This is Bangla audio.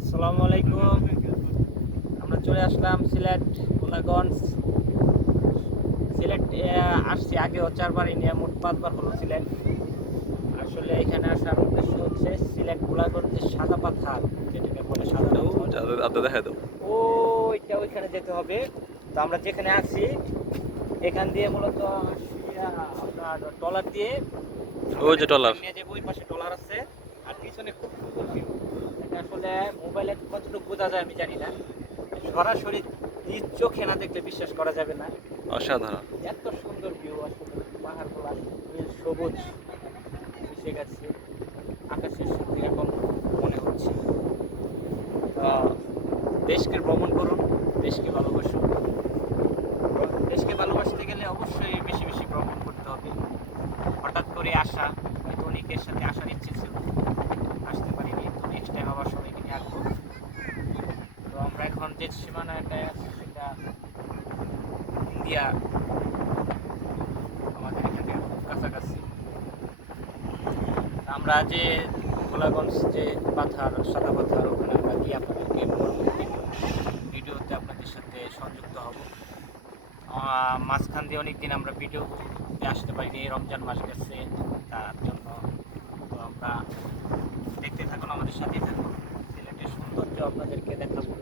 আসসালামু আলাইকুম। আমরা চলে আসলাম সিলেট গোলাগঞ্জ। সিলেট আসছি আগেও 4 বার, নিয়ে মোট 5 বার হলো সিলেট। আসলে এখানে আসার উদ্দেশ্য হচ্ছে সিলেট গোলাগঞ্জের সাদা পাথর, যেটাকে বলে সাদা পাথর, আদা দেখা দাও। ওইখানে যেতে হবে। তো আমরা যেখানে আছি এখান দিয়ে মূলত আপনার ট্রলার দিয়ে ওই যে টলার। নিয়ে যাবো। ওই পাশে ট্রলার আছে, আর পিছনে খুব সুন্দর ভিউ। এটা আসলে মোবাইলে কতটুকু বোঝা যায় আমি জানি না, সরাসরি নিজ চোখে না দেখলে বিশ্বাস করা যাবে না। অসাধারণ। এত সুন্দর ভিউ, আসলে পাহাড়গুলো সবুজ মিশে গেছে আকাশের সাথে, এখন মনে হচ্ছে। তো দেশকে ভ্রমণ করুন, দেশকে ভালোবাসুন। দেশকে ভালোবাসতে গেলে অবশ্যই বেশি বেশি ভ্রমণ করতে হবে। হঠাৎ করে আসা, হয়তো অনেকের সাথে আসার ইচ্ছে ছিল, আসতে পারিনি। তো নেক্সট টাইম আবার সবাইকে নিয়ে আসবো। তো আমরা এখন যে সীমানাটায় আছি সেটা ইন্ডিয়া, আমাদের এখান থেকে খুব কাছাকাছি। আমরা যে গোলাগঞ্জ যে পাথর, সাদা পাথর, ওখানে আমরা গিয়ে আপনাদেরকে পরবর্তী ভিডিওতে আপনাদের সাথে সংযুক্ত হব। মাঝখান দিয়ে অনেক দিন আমরা ভিডিওতে আসতে পারিনি, রমজান মাস গেছে তার জন্য। তো আমরা দেখতে থাকুন, আমাদের সাথে থাকুন, সিলেটের সৌন্দর্য আপনাদেরকে দেখাবো।